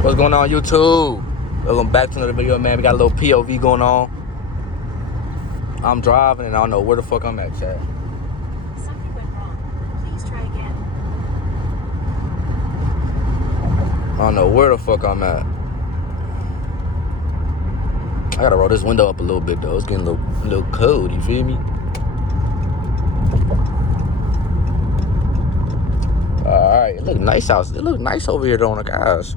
What's going on, YouTube? Welcome back to another video, man. We got a little POV going on. I'm driving and I don't know where the fuck I'm at, chat. Something went wrong. Please try again. I don't know where the fuck I'm at. I gotta roll this window up a little bit, though. It's getting a little cold, you feel me? Alright, it look nice out. It look nice over here, though, guys.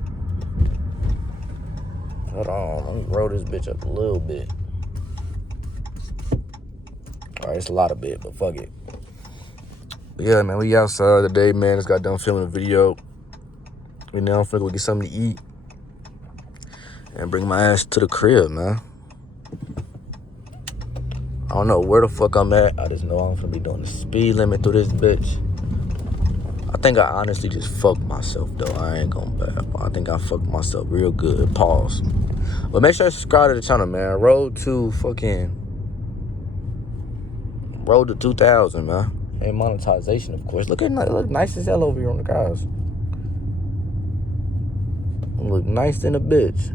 Hold on, let me roll this bitch up a little bit. Alright, it's a lot of bit, but fuck it. But yeah, man, we outside today, man. Just got done filming a video. And now I'm finna go get something to eat and bring my ass to the crib, man. I don't know where the fuck I'm at. I just know I'm finna be doing the speed limit through this bitch. I think I honestly just fucked myself, though. I ain't gonna bad. I think I fucked myself real good. Pause. But make sure you subscribe to the channel, man. Road to 2,000, man. And monetization, of course. Look nice as hell over here on the cars. Look nice than a bitch.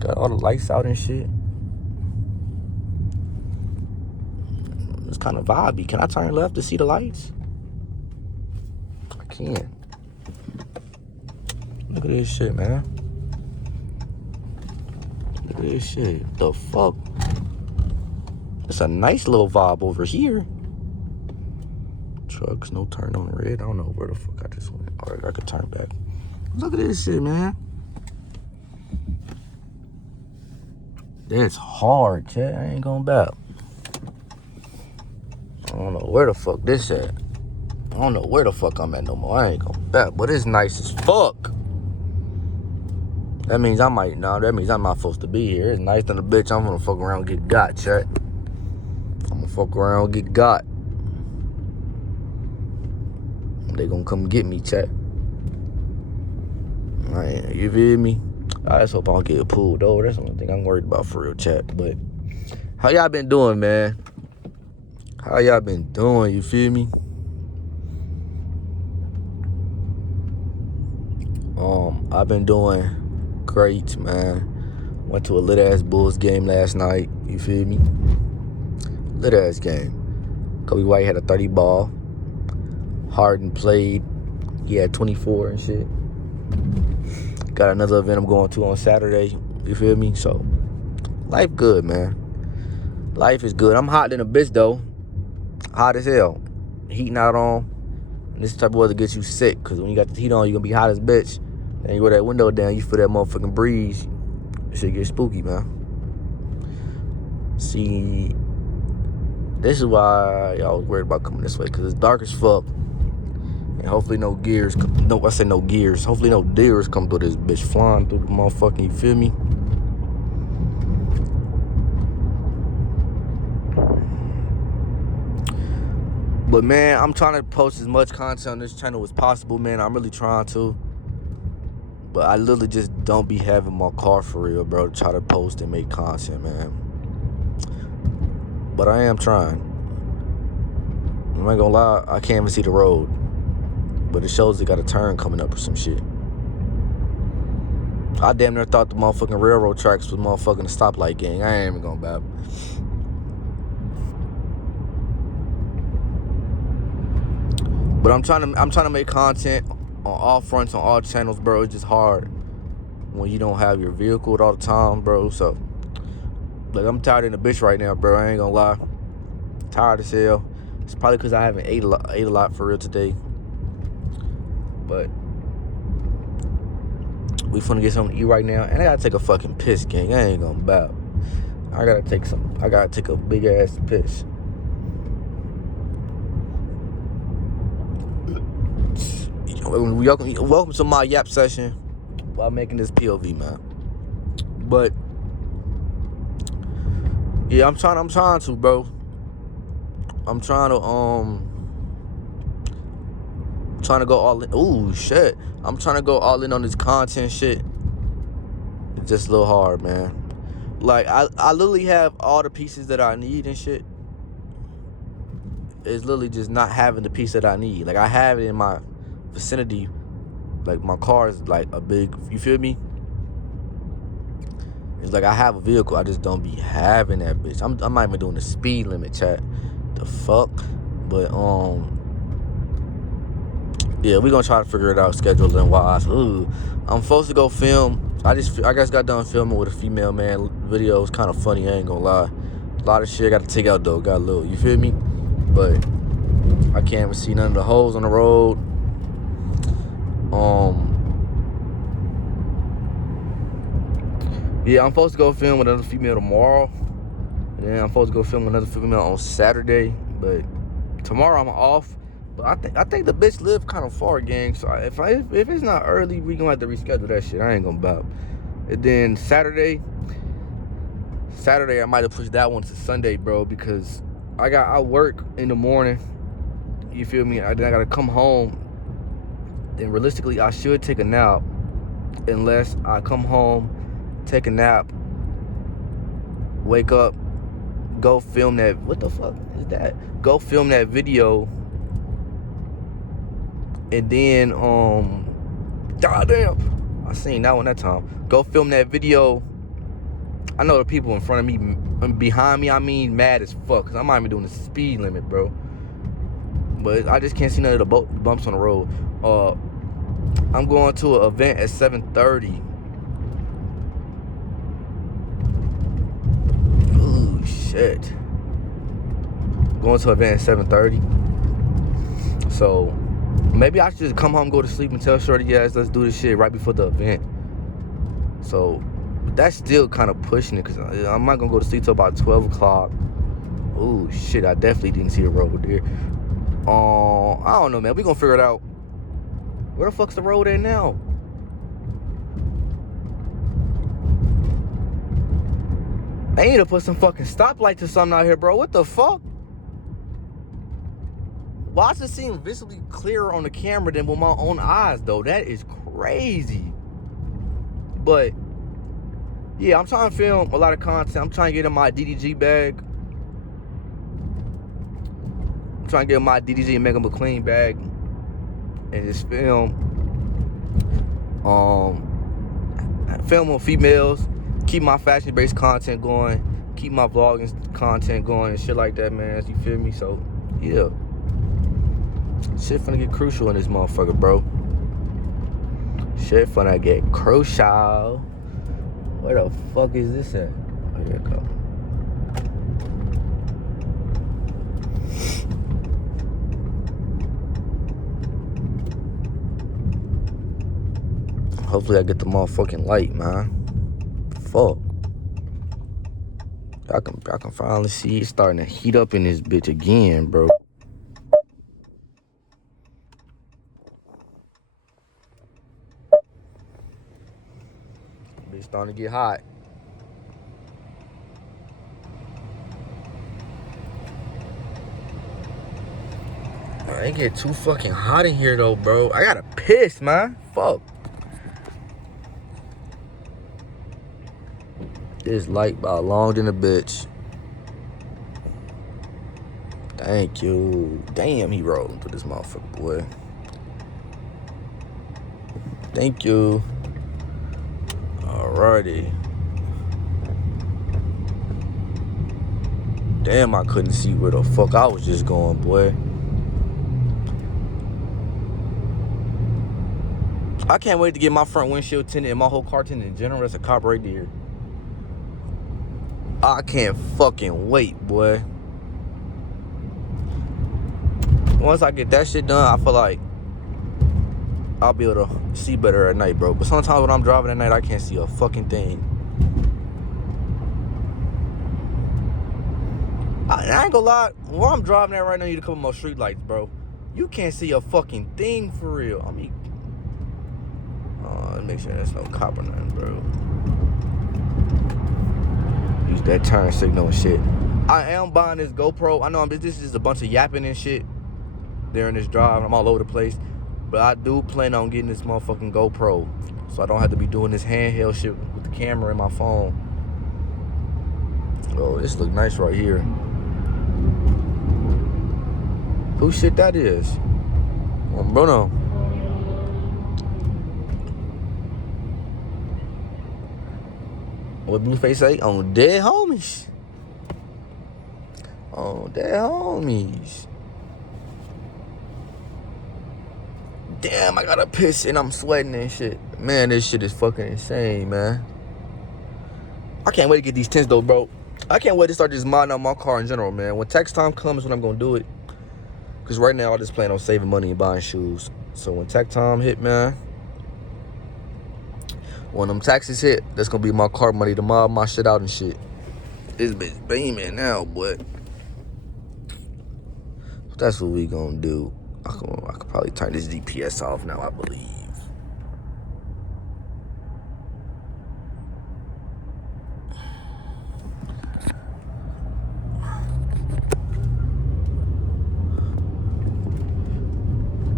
Got all the lights out and shit. It's kind of vibey. Can I turn left to see the lights? I can. Look at this shit, man. Look at this shit. The fuck? It's a nice little vibe over here. Trucks, no turn on red. I don't know where the fuck I just went. All right, I could turn back. Look at this shit, man. That's hard, chat. I ain't going back. I don't know where the fuck this at. I don't know where the fuck I'm at no more. I ain't going back, but it's nice as fuck. That means that means I'm not supposed to be here. It's nice than a bitch. I'm gonna fuck around and get got, chat. I'm gonna fuck around and get got. They gonna come get me, chat. Alright, you feel me? I just hope I don't get pulled over. That's the only thing I'm worried about for real, chat. But how y'all been doing, man? How y'all been doing? You feel me? I've been doing great, man. Went to a lit ass Bulls game last night. You feel me? Lit ass game. Kobe White had a 30 ball. Harden played. He had 24 and shit. Got another event I'm going to on Saturday. You feel me? So, life good, man. Life is good. I'm hot than a bitch, though. Hot as hell. Heat not on. And this type of weather gets you sick. Because when you got the heat on, you're going to be hot as a bitch. And you roll that window down, you feel that motherfucking breeze. Shit get spooky, man. See, this is why y'all was worried about coming this way. Because it's dark as fuck. And hopefully no gears. No, I say no gears. Hopefully no deers come through this bitch flying through the motherfucking, you feel me? But man, I'm trying to post as much content on this channel as possible, man. I'm really trying to. But I literally just don't be having my car for real, bro, to try to post and make content, man. But I am trying. I'm not gonna lie, I can't even see the road. But it shows they got a turn coming up or some shit. I damn near thought the motherfucking railroad tracks was motherfucking the stoplight gang. I ain't even gonna bab. But I'm trying to make content on all fronts, on all channels, bro. It's just hard when you don't have your vehicle all the time, bro. So, like, I'm tired in the bitch right now, bro. I ain't gonna lie. Tired as hell. It's probably because I haven't ate a lot for real today. But we finna get something to eat right now. And I gotta take a fucking piss, gang. I ain't gonna bow. I gotta take a big ass piss. Welcome to my yap session while making this POV, man. But yeah, I'm trying to, bro. I'm trying to go all in. Ooh, shit. I'm trying to go all in on this content shit. It's just a little hard, man. Like, I literally have all the pieces that I need and shit. It's literally just not having the piece that I need. Like, I have it in my vicinity, Like, my car is like a big, you feel me? It's like I have a vehicle, I just don't be having that bitch. I'm not even doing the speed limit, chat. The fuck? But yeah, we gonna try to figure it out scheduling wise. Ooh, I'm supposed to go film. I guess got done filming with a female, man. Video was kind of funny, I ain't gonna lie. A lot of shit I got to take out though. Got a little, you feel me? But I can't even see none of the hoes on the road. Yeah, I'm supposed to go film with another female tomorrow. And then I'm supposed to go film with another female on Saturday. But tomorrow I'm off. But I think the bitch live kind of far, gang. So if it's not early, we gonna have to reschedule that shit. I ain't gonna bout. And then Saturday, I might have pushed that one to Sunday, bro, because I work in the morning. You feel me? Then I gotta come home. Then realistically, I should take a nap, unless I come home, take a nap, wake up, go film that. What the fuck is that? Go film that video, and then goddamn, I seen that one that time. Go film that video. I know the people in front of me, behind me, I mean, mad as fuck, cause I'm not even doing the speed limit, bro. But I just can't see none of the bumps on the road. I'm going to an event at 7:30. Ooh, shit. Going to an event at 7:30. So maybe I should just come home, go to sleep, and tell Shorty, yes, let's do this shit right before the event. So that's still kind of pushing it, because I'm not going to go to sleep till about 12 o'clock. Ooh, shit, I definitely didn't see the road there. I don't know, man. We going to figure it out. Where the fuck's the road at now? They need to put some fucking stoplights or something out here, bro. What the fuck? Why does it seem visibly clearer on the camera than with my own eyes, though? That is crazy. But yeah, I'm trying to film a lot of content. I'm trying to get in my DDG bag. I'm trying to get in my DDG and Megan McLean bag and just film. Film on females. Keep my fashion-based content going. Keep my vlogging content going and shit like that, man. You feel me? So yeah, shit finna get crucial in this motherfucker, bro. Shit finna get crucial. Where the fuck is this at? Oh, here it go. Hopefully I get the motherfucking light, man. Fuck. I can finally see it starting to heat up in this bitch again, bro. Bitch starting to get hot. It get too fucking hot in here though, bro. I gotta piss, man. Fuck. This light by long than a bitch. Thank you. Damn, he rolling through this motherfucker, boy. Thank you. Alrighty. Damn, I couldn't see where the fuck I was just going, boy. I can't wait to get my front windshield tinted and my whole car tinted in general. That's a cop right there. I can't fucking wait, boy. Once I get that shit done, I feel like I'll be able to see better at night, bro. But sometimes when I'm driving at night, I can't see a fucking thing. I ain't gonna lie. Where I'm driving at right now, you need a couple more street lights, bro. You can't see a fucking thing for real. I mean, make sure there's no cop or nothing, bro. Use that turn signal and shit. I am buying this GoPro. I know this is a bunch of yapping and shit during this drive. I'm all over the place. But I do plan on getting this motherfucking GoPro, so I don't have to be doing this handheld shit with the camera in my phone. Oh, this look nice right here. Who shit that is? Oh, Bruno. What Blueface say? On dead homies. On dead homies. Damn, I gotta piss and I'm sweating and shit. Man, this shit is fucking insane, man. I can't wait to get these tints though, bro. I can't wait to start just modding out my car in general, man. When tax time comes, when I'm gonna do it. Cause right now I just plan on saving money and buying shoes. So when tax time hit, man, when them taxes hit, that's gonna be my car money to mob my shit out and shit. This bitch beaming now, but that's what we gonna do. I could probably turn this DPS off now, I believe.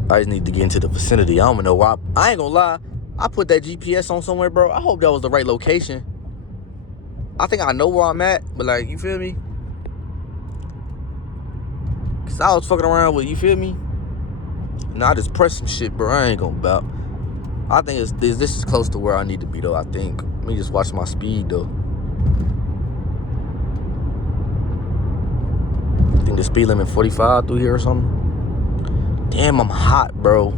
I just need to get into the vicinity. I don't even know why. I ain't gonna lie. I put that GPS on somewhere, bro. I hope that was the right location. I think I know where I'm at, but like, you feel me? Cause I was fucking around with, you feel me? And I just pressed some shit, bro. I ain't gonna bout. I think this is close to where I need to be, though, I think. Let me just watch my speed, though. I think the speed limit 45 through here or something. Damn, I'm hot, bro.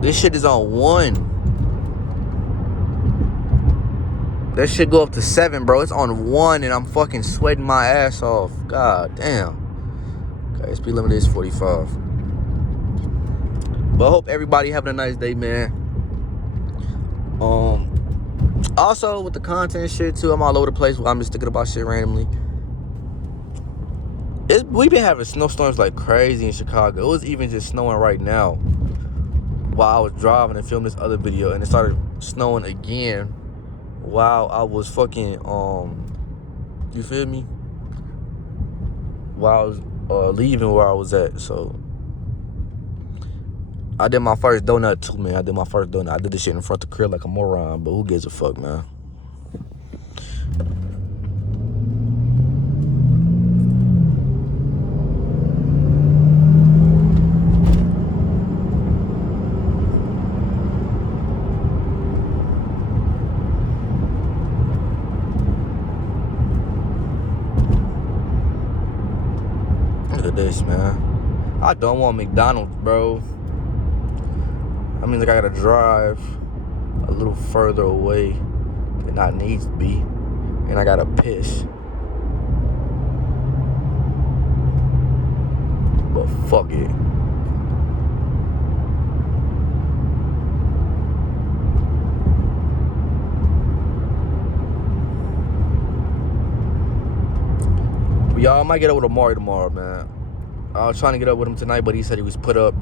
This shit is on 1. That shit go up to 7, bro. It's on 1, and I'm fucking sweating my ass off. God damn. Okay, speed limit is 45. But I hope everybody having a nice day, man. Also, with the content shit, too, I'm all over the place. I'm just thinking about shit randomly. We've been having snowstorms like crazy in Chicago. It was even just snowing right now while I was driving and filming this other video, and it started snowing again while I was fucking you feel me, while I was leaving where I was at. So I did my first donut too, man. I did this shit in front of the crib like a moron, but who gives a fuck, man? Look at this, man. I don't want McDonald's, bro. I mean, like, I gotta drive a little further away than I need to be, and I gotta piss. But fuck it. Y'all, I might get up with Amari tomorrow, man. I was trying to get up with him tonight, but he said he was put up.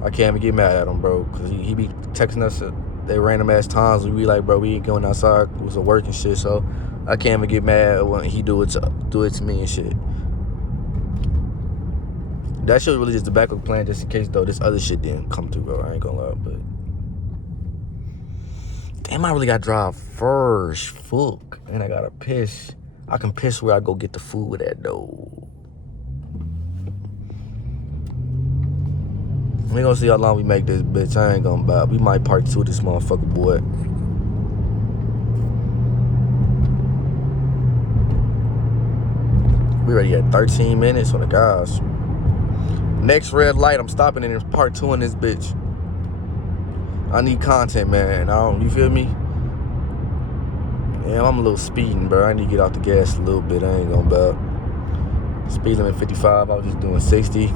I can't even get mad at him, bro, because he be texting us at random ass times. We be like, bro, we ain't going outside. It was a work and shit, so I can't even get mad when he do it to me and shit. That shit was really just the backup plan, just in case, though, this other shit didn't come through, bro. I ain't gonna lie, but damn, I really gotta drive first. Fuck. And I gotta piss. I can piss where I go get the food at, though. We gonna see how long we make this, bitch. I ain't gonna buy. We might part 2 this motherfucker, boy. We already at 13 minutes on the guys. Next red light, I'm stopping in part 2 in this bitch. I need content, man. You feel me? Yeah, I'm a little speeding, bro. I need to get out the gas a little bit. I ain't gonna buy. Speed limit 55. I was just doing 60.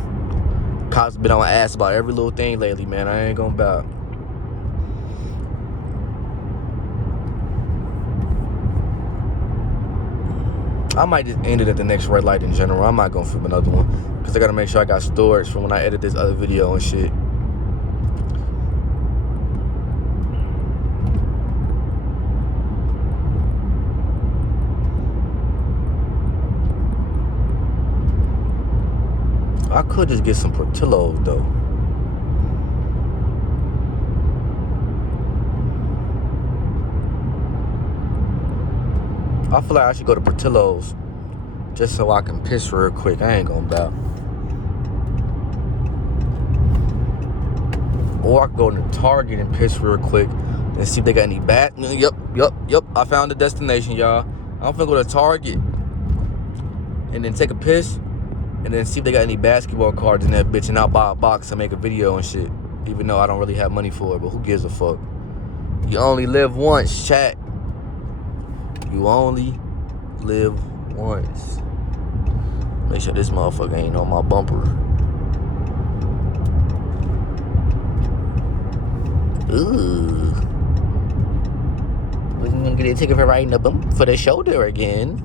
Cops been on my ass about every little thing lately, man. I ain't gonna bow. I might just end it at the next red light in general. I'm not gonna film another one because I gotta make sure I got storage for when I edit this other video and shit. I could just get some Portillo's, though. I feel like I should go to Portillo's just so I can piss real quick. I ain't gonna bow. Or I could go to Target and piss real quick and see if they got any bat. Yep. I found the destination, y'all. I'm finna go to Target and then take a piss and then see if they got any basketball cards in that bitch, and I'll buy a box and make a video and shit. Even though I don't really have money for it, but who gives a fuck? You only live once, chat. You only live once. Make sure this motherfucker ain't on my bumper. Ooh. We're gonna get a ticket for riding the bump for the shoulder again.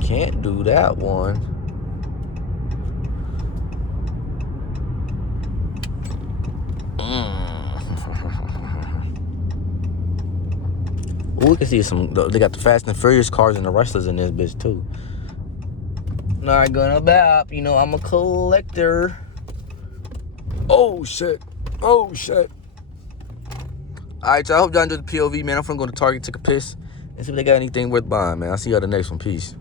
Can't do that one. Ooh, we can see some. They got the Fast and Furious cars and the wrestlers in this bitch too. Not gonna bap, you know I'm a collector. Oh shit. Alright, y'all. I hope y'all enjoyed the POV, man. I'm finna go to Target, take a piss, and see if they got anything worth buying, man. I'll see y'all the next one. Peace.